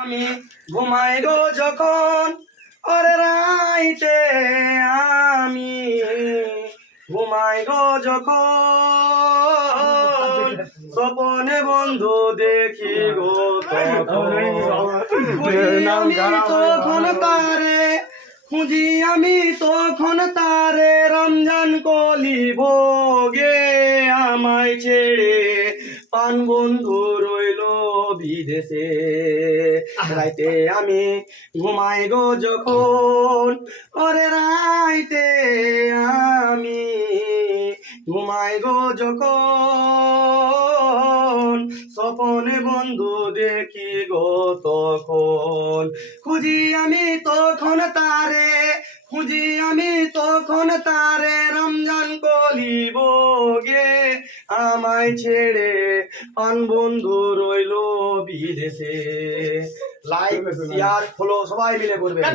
আমি ঘুমাই গো যখন ওরে রাইতে আমি ঘুমাই গো যখন স্বপনে বন্ধু দেখি গো খুঁজি আমি তখন তারে রমজান কলি ভোগে আমায় ছেড়ে পান বন্ধু রইল বিদেশে রাইতে আমি ঘুমাই গো যখন ওরে রাইতে আমি ঘুমাই গো যখন স্বপনে বন্ধু দেখি গো তখন খুঁজি আমি তখন তারে রমজান কলি ভোগে আমায় ছেড়ে পান বন্ধু রইল বিদেশে। লাইক শেয়ার ফলো সবাই মিলে করবেন।